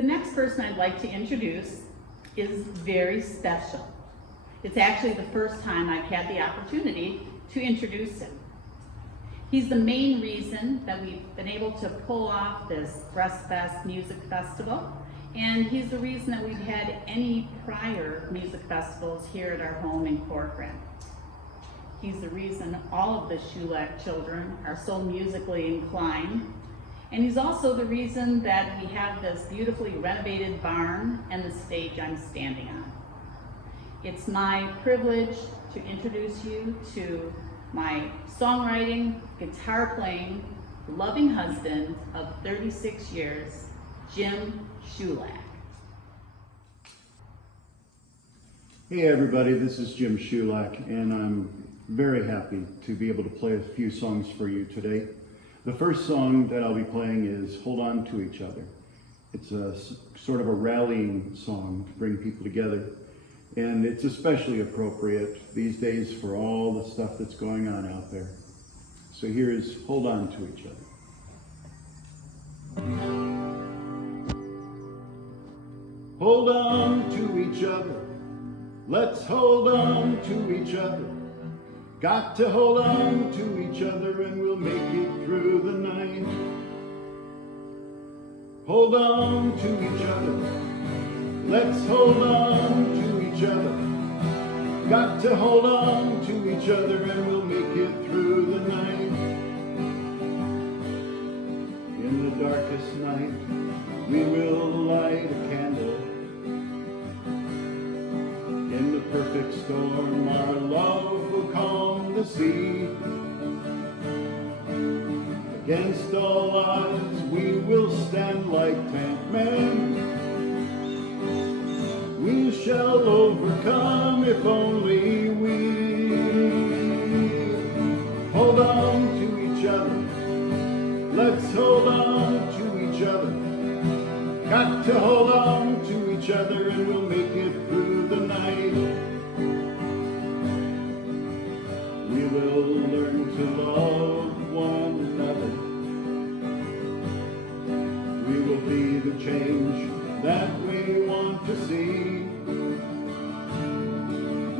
The next person I'd like to introduce is very special. It's actually the first time I've had the opportunity to introduce him. He's the main reason that we've been able to pull off this BreastFest music festival, and he's the reason that we've had any prior music festivals here at our home in Corcoran. He's the reason all of the Shoulak children are so musically inclined, and he's also the reason that we have this beautifully renovated barn and the stage I'm standing on. It's my privilege to introduce you to my songwriting, guitar playing, loving husband of 36 years, Jim Shoulak. Hey everybody, this is Jim Shoulak, and I'm very happy to be able to play a few songs for you today. The first song that I'll be playing is Hold On to Each Other. It's a sort of a rallying song to bring people together, and it's especially appropriate these days for all the stuff that's going on out there. So here's Hold On to Each Other. Hold on to each other, let's hold on to each other. Got to hold on to each other and we'll make it through the night. Hold on to each other, let's hold on to each other. Got to hold on to each other and we'll make it through the night. In the darkest night, we will light a candle. In the perfect storm, our love will calm the sea. Against all odds, we will stand like 10 men. We shall overcome if only we hold on to each other. Let's hold on to each other. Got to hold on to each other and we'll make it through the night. We will learn to love one another. We will be the change that we want to see.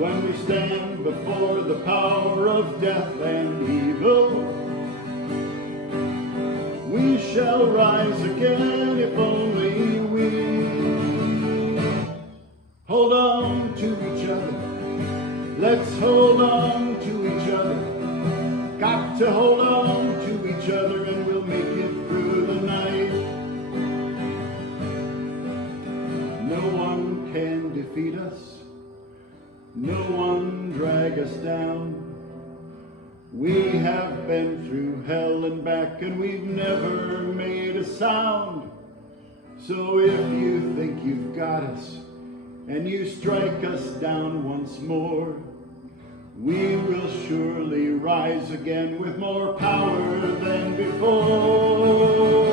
When we stand before the power of death and evil, we shall rise again if only we hold on to each other. Let's hold on to each other. Got to hold on to each other and we'll make it through the night. No one can defeat us. No one drag us down. We have been through hell and back and we've never made a sound. So if you think you've got us and you strike us down once more, we will surely rise again with more power than before.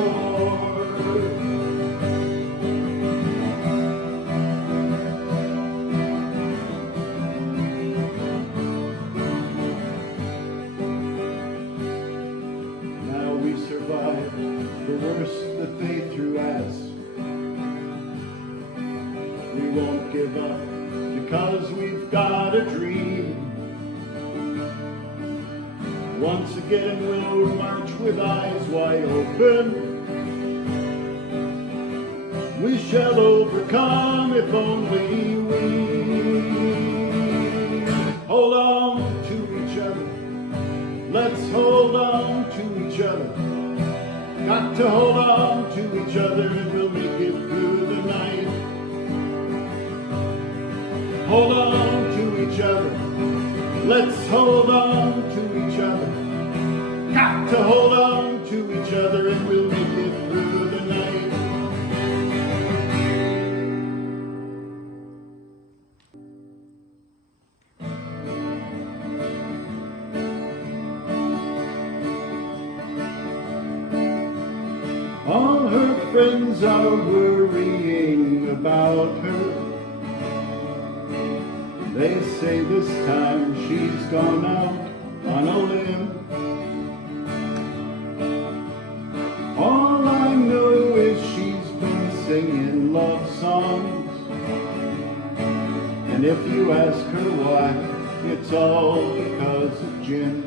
The worst that they threw at us. We won't give up because we've got a dream. Once again we'll march with eyes wide open. We shall overcome if only we hold on to each other. Let's hold on to each other. Got to hold on to each other and we'll make it through the night. Hold on to each other. Let's hold on to each other. Got to hold on to each other and we'll make it through the night. All her friends are worrying about her. They say this time she's gone out on a limb. All I know is she's been singing And if you ask her why, it's all because of Jim.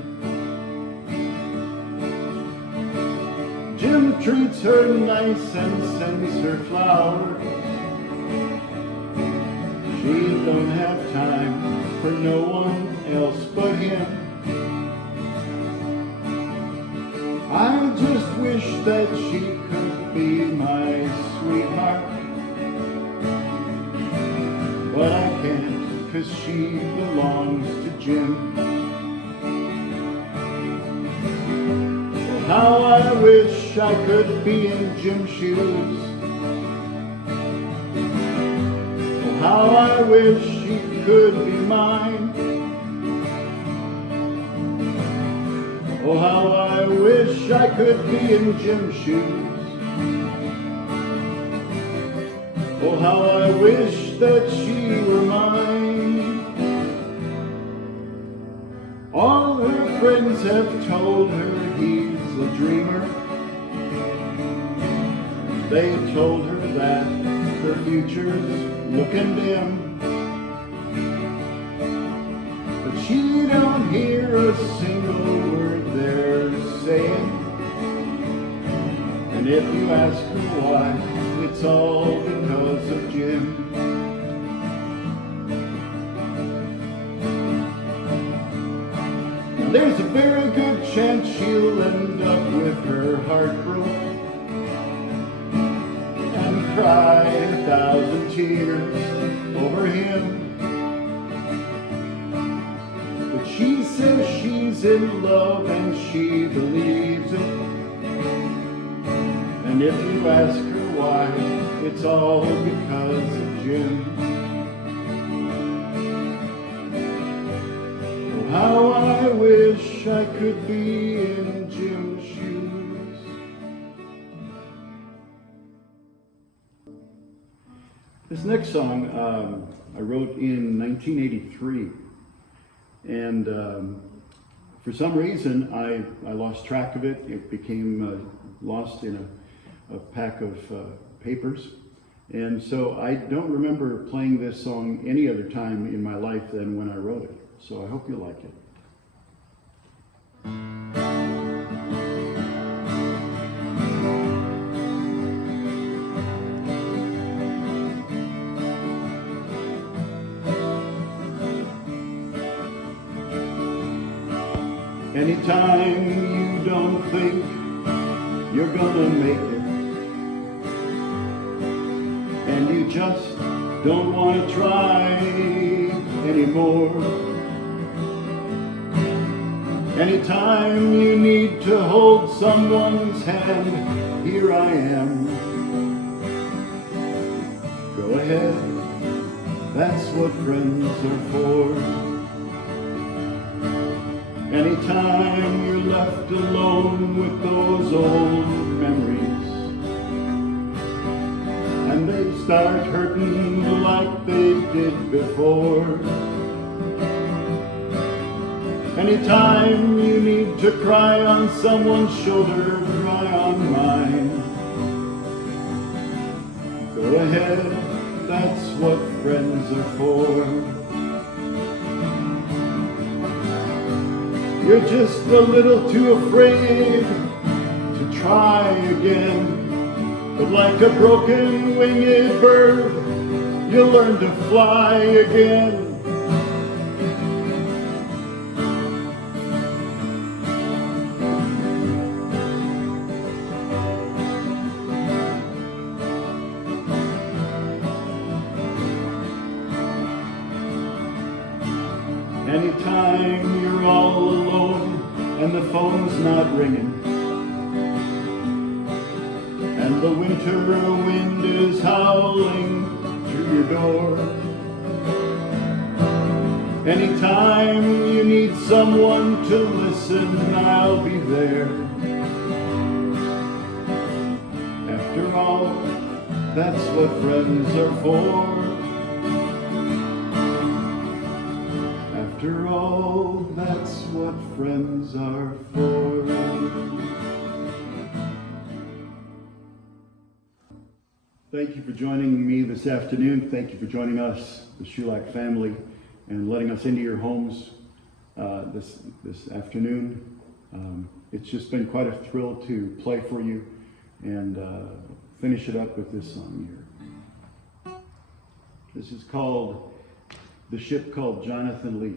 Jim treats her nice and sends her flowers. She don't have time for no one else but him. I just wish that she could be my sweetheart, but I can't, 'cause she belongs to Jim. How I wish I could be in Jim's shoes. How I wish he could be mine. Oh, how I wish I could be in Jim's shoes. Oh, how I wish that she were mine. All her friends have told her he's a dreamer. They told her that her future's looking dim. But she don't hear a single word they're saying. And if you ask her why, it's all because of Jim. Now there's a very good chance she'll end up with her heart broke and cry 1,000 tears over him. But she says she's in love and she believes it. And if you ask her why, it's all because of Jim. Oh, how I wish I could be in Jim's shoes. This next song I wrote in 1983, and for some reason I lost track of it. It became lost in a pack of papers, and so I don't remember playing this song any other time in my life than when I wrote it. So I hope you like it. Anytime you don't think you're gonna make it, and you just don't want to try anymore. Anytime you need to hold someone's hand, here I am. Go ahead, that's what friends are for. Anytime you're left alone with those old memories, and they start hurting like they did before. Anytime you need to cry on someone's shoulder, cry on mine. Go ahead, that's what friends are for. You're just a little too afraid to try again. But like a broken winged bird, you'll learn to fly again. Anytime you're all alone and the phone's not ringing, and the winter wind is howling through your door. Anytime you need someone to listen, I'll be there. After all, that's what friends are for. After all, that's what friends are for. Thank you for joining me this afternoon. Thank you for joining us, the Shoulak family, and letting us into your homes this afternoon. It's just been quite a thrill to play for you and finish it up with this song here. This is called The Ship Called Jonathan Lee.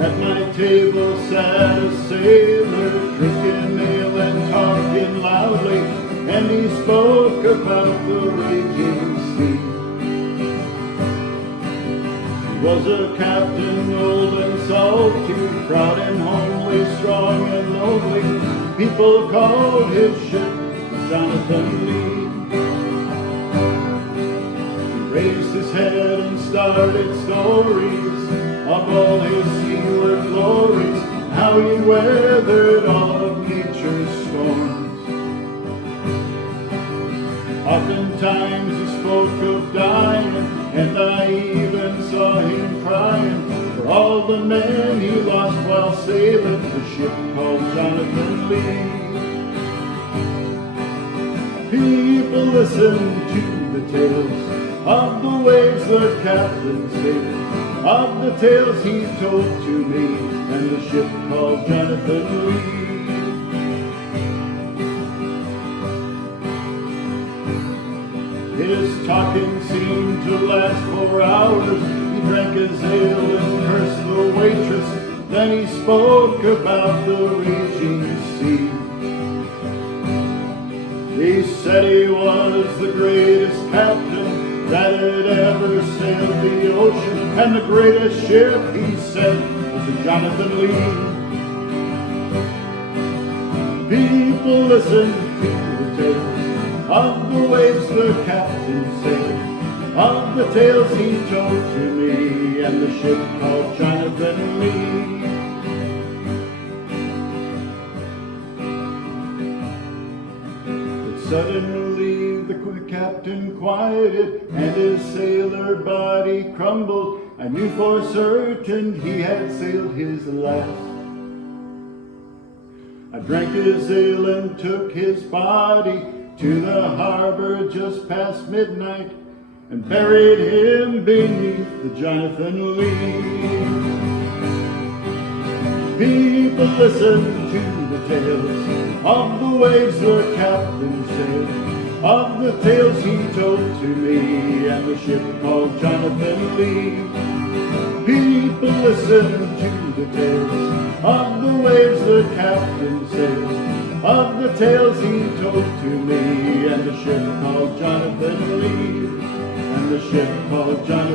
At my table sat a sailor, drinking ale and talking loudly, and he spoke about the raging sea. He was a captain, old and salty, proud and homely, strong and lonely. People called his ship Jonathan Lee. He raised his head and started stories of all his seaward glories, how he weathered all of nature's storms. Oftentimes he spoke of dying, and I even saw him crying for all the men he lost while sailing the ship called Jonathan Lee. People listened to the tales of the waves the captain sailed, of the tales he told to me, and the ship called Jonathan Lee. His talking seemed to last for hours. He drank his ale and cursed the waitress. Then he spoke about the raging sea. He said he was the greatest captain that had ever sailed the ocean, and the greatest ship, he said, was the Jonathan Lee. People listened to the tales of the waves the captain sailed, of the tales he told to me, and the ship called Jonathan Lee. But suddenly the captain quieted, and his sailor body crumbled. I knew for certain he had sailed his last. I drank his ale and took his body to the harbor just past midnight, and buried him beneath the Jonathan Lee. People listened to the tales of the waves the captain sailed, of the tales he told to me, and the ship called Jonathan Lee. People listened to the tales of the waves the captain sailed, of the tales he told to me, and the ship called Jonathan Lee, and the ship called Jonathan Lee.